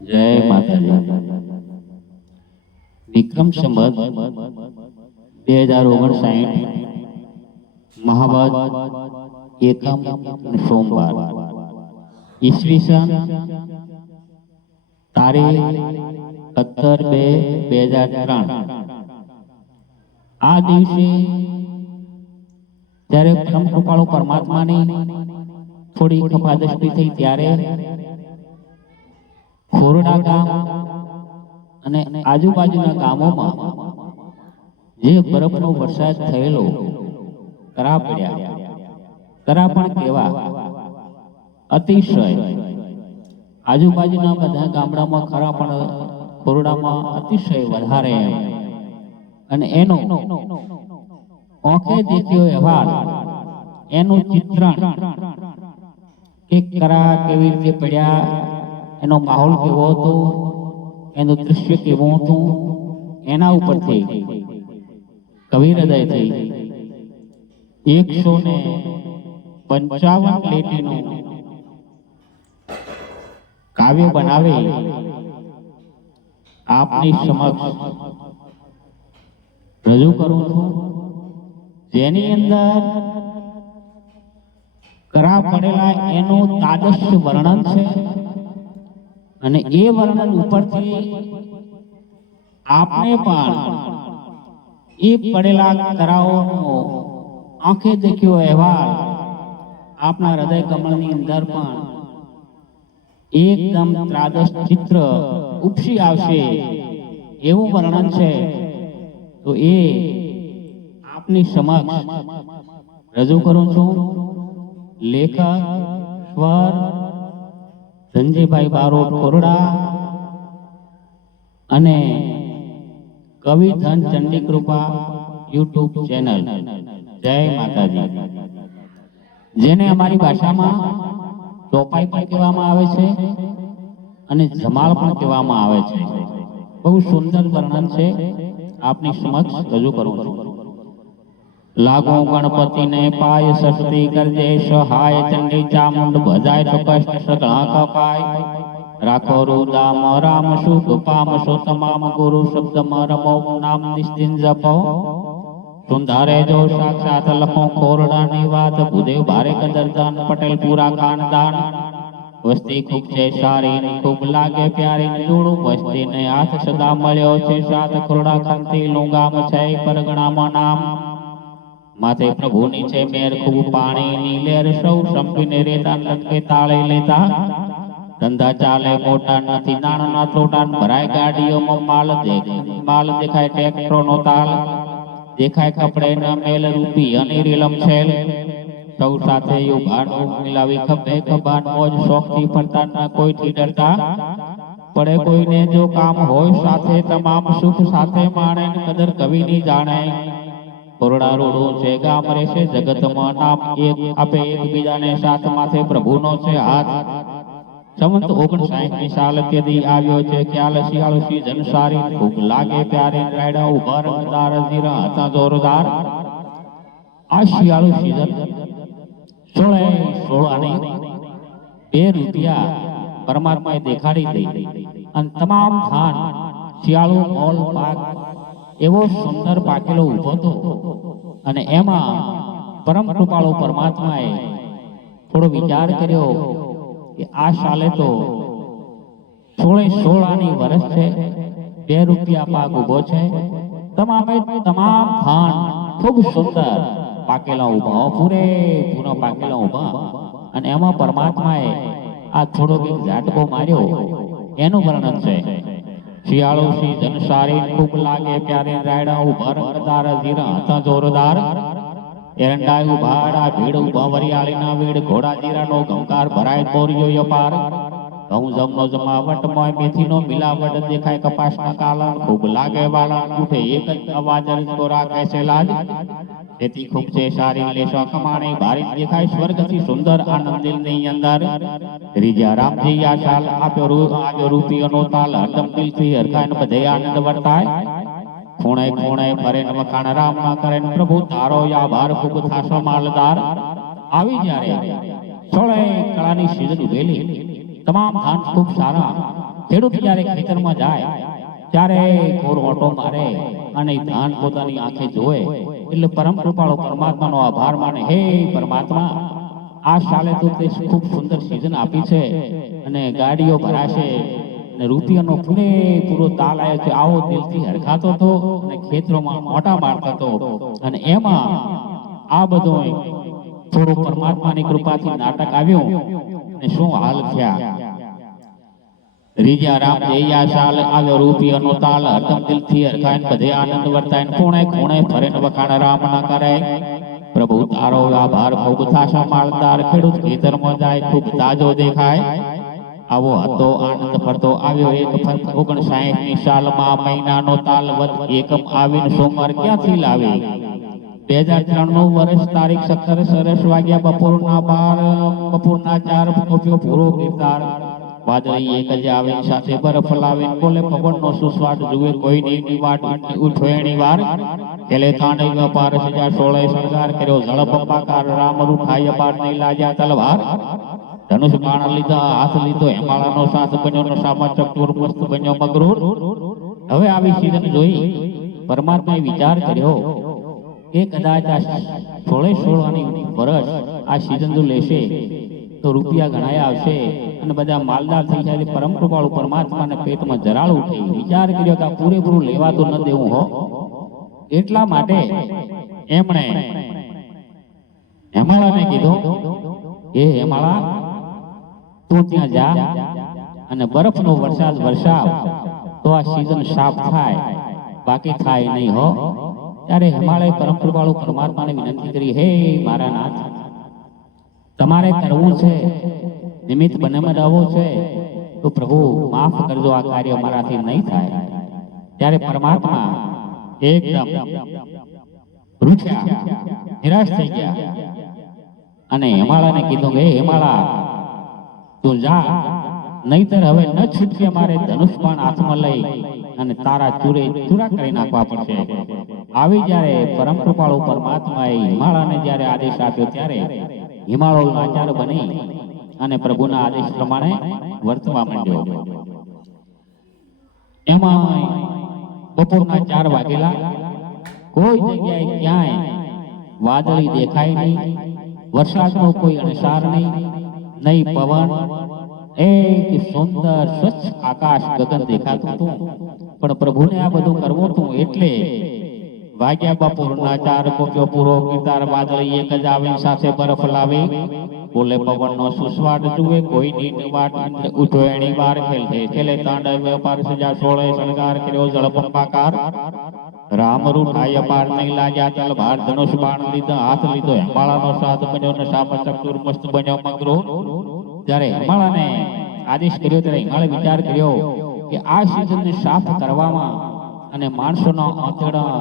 જય માતાજી। વિક્રમ સંવત 2059 મહાવદ એકમ સોમવાર ઈસવીસન તારીખ 17/2/2003 આ દિવસે જ્યારે પરમ કૃપાળુ પરમાત્માની થોડી કૃપાદૃષ્ટિ થઈ ત્યારે ખોરડા ગામ અને આજુબાજુના ગામોમાં જે બરફનો વરસાદ થયેલો કરા પડ્યા। કરા પણ કેવા અતિશય આજુબાજુના બધા ગામડામાં ખરા પણ ખોરડામાં અતિશય વધારે અને એનો આંખે દેખ્યો અહેવાલ એનું ચિત્રણ કે કરા કેવી રીતે પડ્યા, એનો માહોલ કેવો હતો, એનું દૃશ્ય કેવું હતું, એના ઉપરથી કવિ હૃદયથી 155 લીટીનું કાવ્ય બનાવી આપની સમક્ષ રજૂ કરું છું, જેની અંદર કરા પડેલા એનું તાદશ્ય વર્ણન છે અને એ વર્ણન ઉપરથી આપને પણ એ પડેલા કરાઓનો આંખે દેખ્યો અહેવાલ આપના હૃદય કમળની અંદર પણ એકદમ ત્રાદશ ચિત્ર ઉપસી આવશે એવું વર્ણન છે। તો એ આપની સમક્ષ રજૂ કરું છું। લેખક સ્વર ધનજીભાઈ બારોટ ખોરડા અને કવિ ધન ચંડી કૃપા યુટ્યુબ ચેનલ। જય માતાજી। જેને અમારી ભાષામાં ચોપાઈ પણ કહેવામાં આવે છે અને જમાલ પણ કહેવામાં આવે છે। બહુ સુંદર વર્ણન છે, આપની સમક્ષ રજૂ કરું છું। लागो गणपति ने पाय सस्ती कर जय सहाय चंडी चामुंड भजाय तो कष्ट सगला का पाय राखो रुदाम राम सुख पाम सो तमाम गुरु शब्द मरमो नाम निस्तिन जपो सुंदरे जो साक्षात लखो खोरडा निवात भूदेव भारे कदरदान पटेल पूरा खानदान वस्ती खूब छे सारी खूब लागे प्यारी जोड़ू वस्ती ने हाथ सदा मळ्यो छे सात खोरडा खांती लूंगाम छे परगणामा नाम माथे प्रभु नीचे मेर खूब पानी नीलेर सौ संपीने रेता लटके ताळे लेता धंधा चाले मोटा नथी नाना तोटान भराय गाड़ियों में माल देखाय ट्रेक्टरो नो ताल देखाय कपड़े न मेल रूपी अनी रेलम छेल सौ साथे युगानो मिलावी खपे खबान मोज शौक थी फरता न कोई थी डरता पड़े कोई ने जो काम होय साथे तमाम सुख साथे माणे कदर कवि नी जाने कोरडा रोडो छे गाम रे छे जगत में नाम एक आपे एक बीजा ने साथ माथे प्रभु नो छे हाथ संवत 59 ની સાલ કેદી આવ્યો છે ખ્યાલ શિયાળુ સીઝન સારી ખૂબ લાગે પ્યારે રાયડા ઉભા રંગદાર જીરા હતા જોરદાર આ શિયાળુ સીઝન 16 આને 2 રૂપિયા પરમાત્માએ દેખાડી દઈ અને તમામ ધાન શિયાળુ મોલ પાક એવો સુંદર પાકેલો ઉભો હતો અને એમાં પરમ કૃપાળુ પરમાત્માએ થોડો વિચાર કર્યો કે આ સાલે તો 16 આની વર્ષ છે 2 રૂપિયા પાક ઉભો છે તમામ ધાન ખૂબ સુંદર પાકેલા ઉભા પૂરેપૂરા પાકેલા ઉભા અને એમાં પરમાત્માએ આ થોડો એક ઝાટકો માર્યો એનું વર્ણન છે। શિયાળો સીઝન સારી ખૂબ લાગે પ્યારે રાયડા ઉભા રંગદાર જીરા હતા જોરદાર એરંડા ઉભાડા ભીડ ઉભા વરિયાળીના વીડ ઘોડા જીરાનો ગંકાર ભરાય તોરિયો યપાર ઘઉં જમનો જમાવટ મોય મેથીનો મિલાવટ દેખાય કપાસના કાલણ ખૂબ લાગે વાળા ઉઠે એક જ અવાજ રજકો રાખે છે લાજ તેથી ખૂબ છે સારી લેશો કમાણી ભારી દેખાય સ્વર્ગથી સુંદર આનંદ દિલની અંદર રીજા રામજી આ શાલ આપ્યો રૂપિયાનો તાલ હરદમ દિલથી હરખાય બધે આનંદ વર્તાય ખૂણે ખૂણે ફરે વખાણ રામના કરે પ્રભુ તારો આભાર ખૂબ થાશો માલદાર આવી જ્યારે સોળે કળાની સીઝન ઉભેલી તમામ ધાન ખૂબ સારા ખેડૂત જ્યારે ખેતરમાં જાય ત્યારે કોર ઓટો મારે અને ધાન પોતાની આંખે જોવે એટલે પરમ કૃપાળુ પરમાત્માનો આભાર માને, હે પરમાત્મા આ સાલે તો તે ખૂબ સુંદર સિઝન આપી છે અને ગાડીઓ ભરાશે અને રૂપિયાનો પૂરેપૂરો તાલ આવ્યો છે, આવો દિલથી હરખાતો હતો અને ખેતરોમાં મોટા મારતો હતો અને એમાં આ બધો થોડું પરમાત્માની કૃપાથી નાટક આવ્યું અને શું હાલ થયા. રીજા રામ જયા સાલ આવ્યો રૂપિયાનો તાલ, હરદમ દિલથી હરખાય બધે આનંદ વર્તાય, ખૂણે ખૂણે ફરે વખાણ રામ ના કરે. પ્રભુ તારો આભાર ખૂબ થાશા માલદાર, ખેડૂત ખેતરમાં જાય ખૂબ તાજો દેખાય. આવો હતો આનંદ ફરતો આવ્યો એક 59 ની સાલમાં, મહિનાનો તાલ વધ એકમ આવીને સોમવાર ક્યાંથી લાવી. 2003 નું વર્ષ, તારીખ 17 સરસ વાગ્યા બપોરના 4 કોપ્યો પૂરો ગીરધાર. વાદળી એક જ આવે સાથે બરફ લાવે, બોલે પવનનો સુસ્વાદ જુએ કોઈ ની વાટ ઉઠો એની વાર. કેલે તાંડવ વ્યાપાર સજા 16 શણગાર કર્યો, ઝડપંબાકાર રામ રૂઠાય પાર નહીં લાગ્યા તલવાર. ધનુષ બાણ લીધા હાથ લીધો, હેમાળાનો સાથ બન્યો ને સામા ચકટુર મસ્ત બન્યો મગરૂર. હવે આવી સીઝન જોઈ પરમાત્માએ વિચાર કર્યો કે કદાચ આ 16 વર્ષ આ સીઝન જો લેશે તો રૂપિયા ઘણાયા આવશે અને બધા માલદાર થઈ જાય. પરમ કૃપાળુ પરમાત્માને પેટમાં જરાળ ઉઠી, વિચાર કર્યો કે આ પૂરેપૂરું લેવા તો ન દેવું હો. એટલા માટે એમણે હેમાળાને કીધું, એ હેમાળા તું ત્યાં જા અને બરફનો વરસાદ વરસાવ તો આ સીઝન સાફ થાય, બાકી થાય નહીં હો. ત્યારે હિમાલય પરમ કૃપાળુ પરમાત્માને વિનંતી કરી, હે મારા નાથ, તમારે કરવું છે, નિમિત્ત બનાવવો છે તો પ્રભુ માફ કરજો, આ કાર્ય મારાથી નહીં થાય. ત્યારે પરમાત્મા એકદમ રૂઠ્યા, નિરાશ થઈ ગયા અને હિમાલયને કીધું કે હિમાલય તું જા, નહીતર હવે ન છૂટકે મારે ધનુષ બાણ હાથમાં લઈ અને તારા ચૂરે ચૂરા કરી નાખવા પડશે. આવી જ્યારે પરમ કૃપાળુ પરમાત્માએ હિમાલયને જ્યારે આદેશ આપ્યો ત્યારે હિમાલય લાચાર બની અને પ્રભુના આદેશ પ્રમાણે વર્તવા માંડ્યો. એમાં બપોરના 4 વાગેલા, કોઈ જગ્યાએ ક્યાંય વાદળી દેખાય નહીં, વરસાદનો કોઈ અણસાર નહીં, નહીં પવન, એક સુંદર સ્વચ્છ આકાશ ગગન દેખાતું હતું. પણ પ્રભુને આ બધું કરવું હતું એટલે વાગ્યા બપોરના 4 કોપ્યો પૂરો ગીરધાર. વાદળી એક જ આવે સાથે બરફ લાવે, બોલે પવનનો સુસ્વાદ જુએ કોઈ ની વાટ ઉઠો એની વાર. ખેલે તાંડવ વેપાર સજા 16 શણગાર કર્યો, ઝડપંબાકાર રામ રૂઠાય પાર નહીં લાગ્યા તલવાર. ધનુષ બાણ લીધા હાથ લીધો, હેમાળાનો સાથ બન્યો ને સામા ચકટુર મસ્ત બન્યો મગરૂર. જ્યારે હિમાલયને આદેશ કર્યો ત્યારે હિમાલય વિચાર કર્યો કે આ સિઝનને સાફ કરવામાં અને માણસોનો આંતરડા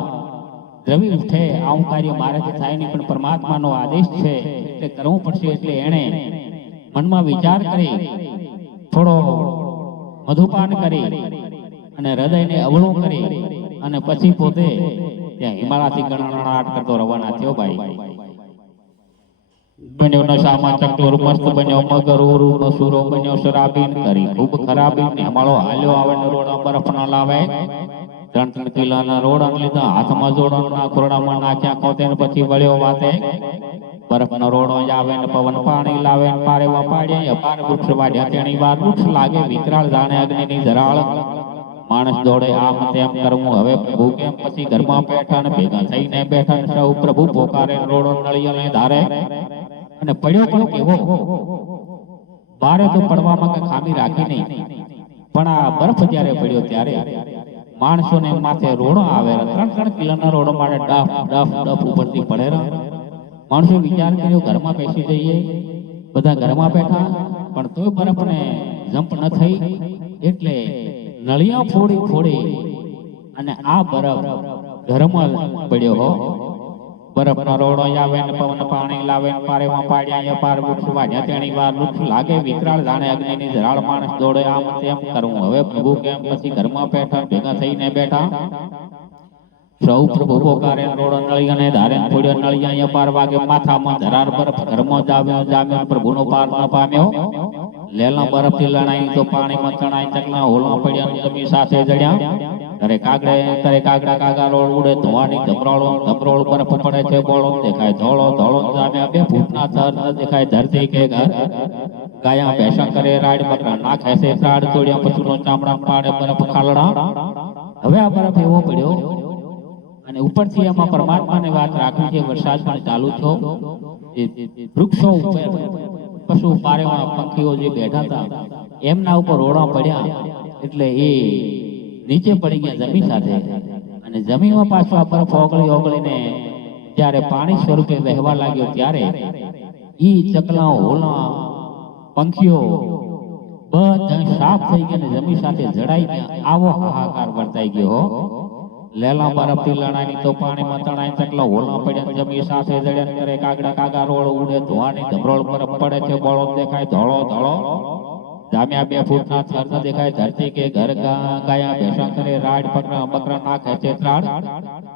દ્રવી ઉઠે આવું કાર્ય મારાથી થાય નહીં, પણ પરમાત્માનો આદેશ છે એટલે કરવું પડશે. એટલે એણે મનમાં વિચાર કરી, થોડો મધુપાન કરી અને હૃદયને અવળું કરી અને પછી પોતે ત્યાં હિમાલયથી ગણગણાટ કરતો રવાના થયો. ભાઈ બન્યો નશામાં ચકટોર મસ્ત બન્યો મગરૂર, સુરો બન્યો શરાબીન, કરી ખૂબ ખરાબીન. હિમાળો હાલ્યો આવે ને રોડા બરફ ના લાવે, 3 કિલોના રોડા લીધા હાથમાં જોડોના ખોરડામાં નાખ્યા ખોતે ને પછી વળ્યો વાતે. બરફનો રોડો આવે ને પવન પાણી લાવે ને પારેવા પાડ્યા, અપાર વૃક્ષ વાઢ્યા તેની વાર. વૃક્ષ લાગે વિકરાળ, જાણે અગ્નિની જરાળ. માણસ દોડે આમ તેમ કરવું હવે પ્રભુ કેમ, પછી ઘરમાં બેઠા ને ભેગા થઈને બેઠા ને સૌ પ્રભુ પોકારે, રોડો નળિયાને ધારે. અને પડ્યો પણ કેવો, બારે તો પડવામાં કઈ ખામી રાખી નહીં, પણ આ બરફ જ્યારે પડ્યો ત્યારે માણસોને માથે રોડો આવે, 3 કિલોના રોડો માટે ડફ ડફ ડફ ઉપરથી પડે. માણસો વિચાર કર્યો ઘરમાં બેસી જઈએ, બધા ઘરમાં બેઠા પણ તોય બરફને જમ્પ ન થઈ, એટલે નળિયા ફોડી ફોડી અને આ બરફ ઘરમાં પડ્યો હો. બરફનો રોડો આવે ને પવન પાણી લાવે ને પારેમાં પાડ્યા, અપાર વૃક્ષ વાઢ્યા તેની વાર. વૃક્ષ લાગે વિકરાળ, જાણે અગ્નિની જરાળ. માણસ દોડે આમ તેમ કરવું હવે પ્રભુ કેમ, પછી ઘરમાં બેઠા ભેગા થઈને બેઠા સૌ પ્રભુ પોકારે, રોડો નળિયાને ધારે ફોડ્યો. નળિયા અપાર વાગે માથામાં ધરાર બરફ, ઘરમાં જામ્યો પ્રભુનો પાર ન પામ્યો. લેલા બરફથી લણાઈ તો પાણીમાં તણાઈ ચકલા હોલા પડ્યા જમી સાથે જડ્યા કરે કાગડા કાગા ઉડે ધોવાની ધબરોળ બરફ પડે છે બોળો દેખાય ધોળો ધોળો જામ્યા 2 ફૂટના થર દેખાય ધરતી કે ઘર ગાયા ભેંસા કરે રાડ બકરા નાખે છે ત્રાડ તોડ્યા પશુનો ચામડા પાડે બરફ ખાલડા હવે આ બરફ એવો પડ્યો અને ઉપરથી એમાં પરમાત્માની વાત રાખવી છે વરસાદ પણ ચાલુ થયો વૃક્ષો ઉપર પશુ પારેમાં પંખીઓ જે બેઠા હતા એમના ઉપર ઓળા પડ્યા એટલે એ નીચે પડી ગયા જમીન સાથે અને જમીનમાં પાછો આ બરફ ઓગળીને જ્યારે પાણી સ્વરૂપે વહેવા લાગ્યો ત્યારે ઈ ચકલાઓ હોલા પંખીઓ બધા સાફ થઈ ગયા ને જમીન સાથે જડાઈ ગયા આવો હાહાકાર વર્તાઈ ગયો લેલા બરફથી લણાઈ તો પાણીમાં તણાઈ ચકલા હોલા પડ્યા જમીન સાથે જડ્યા કરે કાગડા કાગા રોળ ઉડે ધોવાની ધબરોળ બરફ પડે છે બોળો દેખાય ધોળો ધોળો જામ્યા 2 ફૂટના થર દેખાય ધરતી કે ઘર ગાયા ભેંસા કરે રાડ બકરા નાખે છે ત્રાડ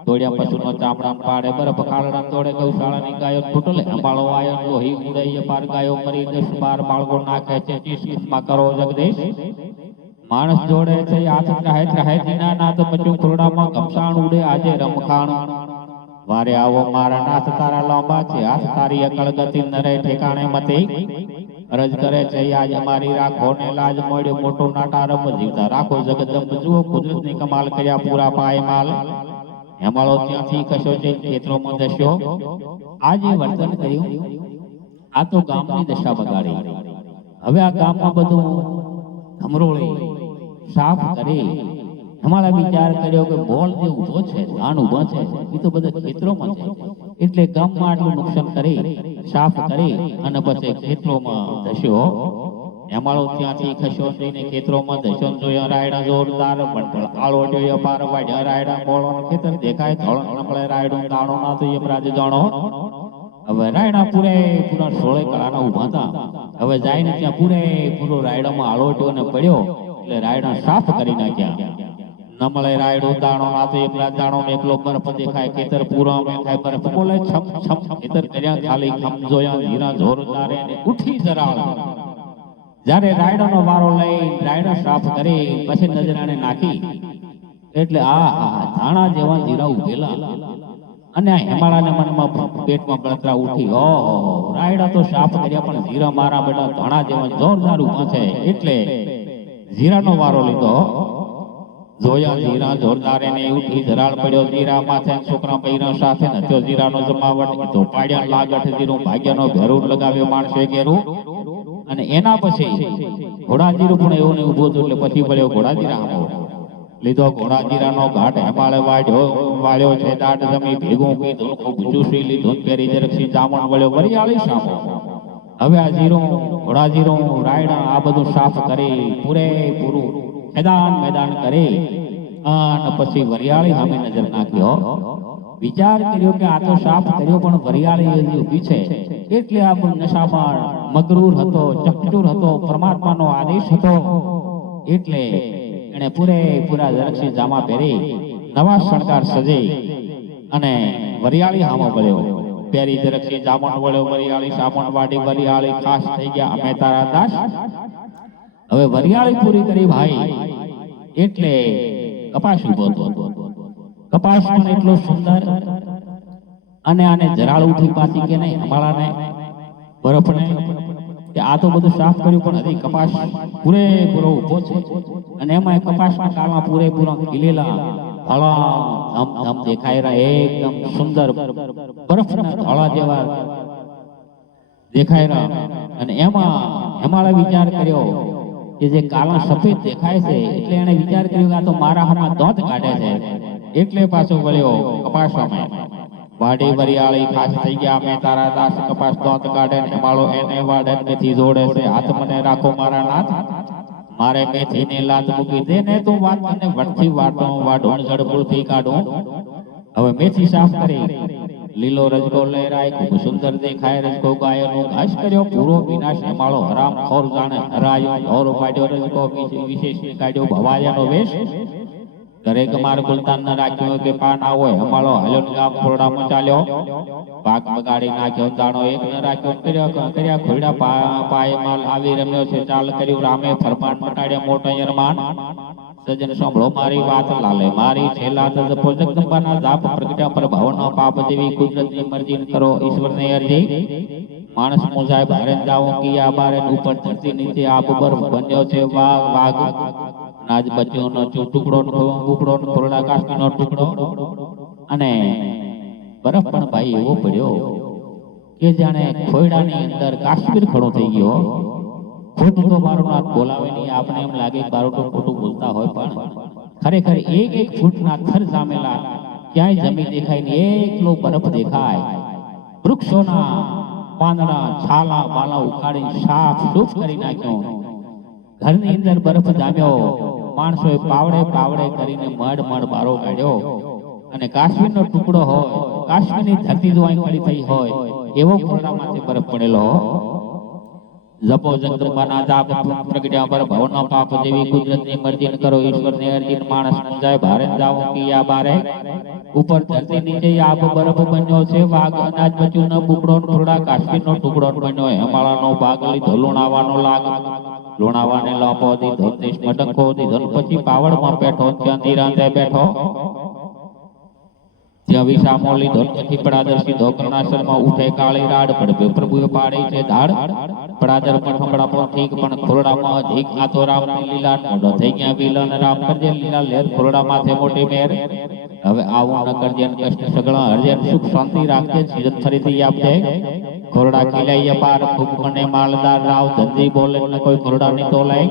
તોડ્યા પશુનો ચામડા પાડે બરફ ખાલડા તોડે ગૌશાળાની ગાયો ફૂટલે અંબાળો આયો લોહી ઉડે પાર ગાયો મરી 10-12 બાળકો નાખે છે ચીસમાં કરો જગદીશ માણસ જોડે છે હાથ ત્રાહે દીના નાથ બચું ખોરડામાં ગમસાણ ઉડે આજે રમખાણ વારે આવો મારા નાથ તારા લાંબા છે હાથ તારી અકળ ગતિ નરે ઠેકાણે મતી અરજ કરે છે આજ અમારી રાખો ને લાજ મળ્યો મોટો નાટા રમ જીવતા રાખો જગદંબ જુઓ કુદરતની કમાલ કર્યા પૂરા પાય માલ હેમાળો ત્યાંથી કશો છે ખેતરોમાં દસ્યો આજે વર્તન કર્યું આ તો ગામની દશા બગાડી હવે આ ગામમાં બધું ધમરોળી સાફ કરી અમારા વિચાર કર્યો કે બોલ જે ઊભો છે ધાન ઊભો છે એ તો બધા ખેતરોમાં છે એટલે ગામમાં આટલું નુકસાન કરી સાફ કરી અને પછી ખેતરોમાં ધસ્યો હેમાળો ત્યાંથી ખસ્યો જઈને ખેતરોમાં ધસ્યો જોયો રાયડા જોરદાર પણ આળો જોયો પાર વાડ્યા રાયડા બોળો ખેતર દેખાય ધોળો નમળે રાયડું દાણો ના તો યમરાજ જાણો હવે રાયડા પૂરેપૂરા 16 કળાના ઊભા હતા હવે જઈને ત્યાં પૂરેપૂરો રાયડામાં આળોટ્યો ને પડ્યો એટલે રાયડા સાફ કરી નાખ્યા નમળે રાયડું દાણો ના તો યમરાજ જાણો એકલો બરફ દેખાય ખેતર પૂરો દેખાય બરફ બોલે છમ છમ ખેતર કર્યા ખાલી ખમ જોયા ધીરા જોરદાર એને ઉઠી જરાળ જ્યારે રાયડાનો વારો લઈ રાયડા સાફ કરી પછી નજરાને નાખી એટલે આ ધાણા જેવા જીરા ઉભેલા અને આ હેમાળાને મનમાં પેટમાં બળતરા ઉઠી ઓહો રાયડા તો સાફ કર્યા પણ જીરા મારા બેટા ધાણા જેવા જોરદાર ઉભા છે એટલે જીરાનો વારો લીધો જોયા જીરા જોરદાર એને ઉઠી ધરાળ પડ્યો જીરા માથે છોકરા પૈરા સાથે નથ્યો જીરાનો જમાવટ તો પાડ્યા લાગઠ જીરું ભાગ્યનો ભેરું લગાવ્યો માણસે ઘેરું અને એના પછી ઘોડાજીરું પણ એવું ને ઊભું હતું એટલે પછી પડ્યો ઘોડાજીરા લીધો ઘોડાજીરાનો ઘાટ હેમાળે વાળ્યો છે દાટ જમી ભેગું કીધું ગુજુસી લીધું પેરી જરક્ષી જામણ વળ્યો વરિયાળી સામો હવે આ જીરું ઘોડાજીરું રાયડા આ બધું સાફ કરી પૂરેપૂરું મેદાન કરી અને પછી વરિયાળી સામે નજર નાખ્યો વિચાર કર્યો કે આ તો સાફ કર્યો પણ વરિયાળી હજી ઊભી છે એટલે આ નશામાં મગરૂર હતો ચકચૂર હતો પરમાત્માનો આદેશ હતો એટલે એને પૂરેપૂરા જરક્ષી જામા પહેરી નવા શણગાર સજી અને વરિયાળી સામો વળ્યો પેરી જરક્ષી જામણ વળ્યો વરિયાળી સામણ વાડી વરિયાળી ખાસ થઈ ગયા અમે તારા દાસ હવે વરિયાળી પૂરી કરી ભાઈ એટલે કપાસ ઉભો હતો કપાસ પણ એટલો સુંદર અને આને જરાળ ઉઠી પાછી કે નહીં અમાળાને બરફને કે આ તો બધું સાફ કર્યું પણ હજી કપાસ પૂરેપૂરો ઉભો છે અને એમાં કપાસના કાળમાં પૂરેપૂરા ખીલેલા ફળા ધમ દેખાય રહ્યા એકદમ સુંદર બરફના ધોળા જેવા દેખાય રહ્યા અને એમાં હેમાળે વિચાર કર્યો કે જે કાળા સફેદ દેખાય છે એટલે એને વિચાર કર્યો કે આ તો મારા હામાં દોત કાઢે છે એટલે પાછો વળ્યો કપાસમાં વાડી વરિયાળી ખાસ થઈ ગયા અમે તારા દાસ કપાસ દોત કાઢે હેમાળો એને વાડે મેથી જોડે છે હાથ મને રાખો મારા નાથ મારે મેથીને લાત મૂકી દે ને તું વાત મને વટથી વાઢું જડબુલથી કાઢું હવે મેથી સાફ કરી લીલો રજકો લહેરાય ખૂબ સુંદર દેખાય રજકો ગાયનો ઘાસ કર્યો પૂરો વિનાશ હેમાળો હરામ ખોર જાણે હરાયો ઢોર પાડ્યો રજકો વિશેષ કાઢ્યો ભવાયાનો વેશ ઘરે કે મારે ગુલતાન ન રાખ્યું હોય કે પા ના હોય અમારો હાલ્યો ને ગામ ખોરડામાં ચાલ્યો પાક બગાડી નાખ્યો દાણો એક ન રાખ્યો કર્યા ખોરડા પાયે માલ આવી રમ્યો છે ચાલ કર્યું રામે ફરમાન મટાડ્યા મોટો યરમાન સજન સાંભળો મારી વાત લાલે મારી છેલ્લા તો જગદંબાના જાપ પ્રગટ્યા પર ભવનો પાપ જેવી કુદરતની મરજી કરો ઈશ્વરને અરજી માણસ મુજાય ભારે જાઓ કિયા બારે ઉપર ધરતી નીચે આપ પર બન્યો છે વાઘ વાઘ નાજ બચ્યોનો ટુકડો ટુકડો થોડા કાશ્મીરનો ટુકડો અને બરફ પણ ભાઈ એવો પડ્યો કે જાણે ખોયડાની અંદર કાશ્મીર ખડો થઈ ગયો ખોટું તો મારું નાથ બોલાવે નહીં આપણે એમ લાગે બારોટો ખોટું બોલતા હોય પણ ખરેખર એક એક ફૂટના થર જામેલા ક્યાંય જમી દેખાય ને એકલો બરફ દેખાય વૃક્ષોના પાંદડા છાલા બાલા ઉખાડી સાફ સૂફ કરી નાખ્યો ઘરની અંદર બરફ જામ્યો માણસોએ પાવડે પાવડે કરીને મડ મડ બારો કાઢ્યો અને કાશ્મીરનો ટુકડો હોય કાશ્મીરની ધરતી જો અહીં ખડી થઈ હોય એવો ખોરડામાંથી બરફ પડેલો જપો જગદંબાના જાપ પ્રગટ્યા પર ભવનો પાપ જેવી કુદરતની મરજી કરો ઈશ્વરને અરજી માણસ મુંજાય ભારે જાઓ કિયા બારે ઉપર ધરતી નીચે આપ બરફ બન્યો છે વાઘ અનાજ બચ્યું ન બુકડો થોડા કાશ્મીરનો ટુકડો બન્યો હેમાળાનો ભાગ લીધો લુણાવાનો લાગ લુણાવાને લોપો દીધો દેશ મડકો દીધો પછી પાવડમાં બેઠો ત્યાં ધીરાંતે બેઠો ત્યાં વિસામો લીધો પછી પડાદર સીધો કર્ણાસરમાં ઉઠે કાળી રાડ પડે પ્રભુએ પાડી છે ધાડ પડાદર પણ ફંગડા પણ ઠીક પણ ખોરડામાં અધિક આ તો રામની લીલા મોઢો થઈ ગયા વિલન રામ કરજે લીલા લેર ખોરડા માથે મોટી મેર હવે આવું ન કરજે કષ્ટ સગળા હરજે સુખ શાંતિ રાખજે જીવન ફરીથી આપજે ખોરડા ખીલાઈ પાર ખૂબ મને માલદાર રાવ ધંધી બોલે ને કોઈ ખોરડા નહીં તોલાય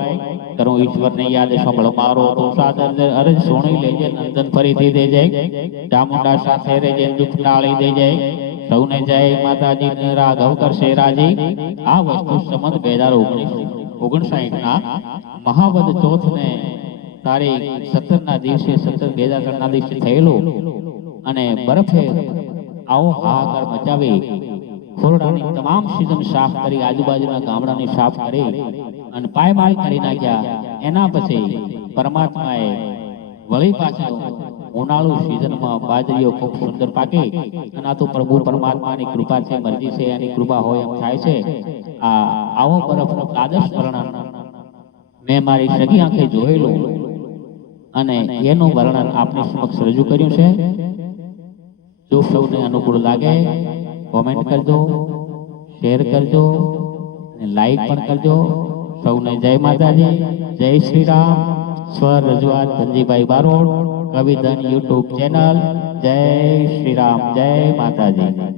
કરું ઈશ્વરને યાદ સંભળ મારો તો સાદર અરજ સોણી લેજે નંદન ફરીથી દેજે ચામુંડા સાથે રેજે દુઃખ ટાળી દેજે સૌને જય માતાજી રાઘવ કરશે રાજી આ વસ્તુ સંમત 2059 ના મહાવદ ચોથ ને તારીખ 17 ના દિવસે 17/2003 ના દિવસે થયેલું અને બરફે આવો હાહાકાર મચાવી ખોરડાની તમામ સીઝન સાફ કરી આજુબાજુના ગામડાની સાફ કરી અને પાયમાલ કરી નાખ્યા એના પછી પરમાત્માએ વળી પાછું ઉનાળુ સીઝનમાં બાજરીઓ ખૂબ સુંદર પાકી અને આ તો પ્રભુ પરમાત્માની કૃપા છે મરજી છે એની કૃપા હોય એમ થાય છે આવો બરફનો આદર્શ વર્ણન મેં મારી સગી આંખે જોયેલું અને એનું વર્ણન આપની સમક્ષ રજૂ કર્યું છે જો સૌને અનુકૂળ લાગે કોમેન્ટ કરજો શેર કરજો અને લાઈક પણ કરજો સૌને જય માતાજી જય શ્રી રામ સ્વર રજૂઆત ધનજીભાઈ બારોટ કવિધન યુટ્યુબ ચેનલ જય શ્રી રામ જય માતાજી।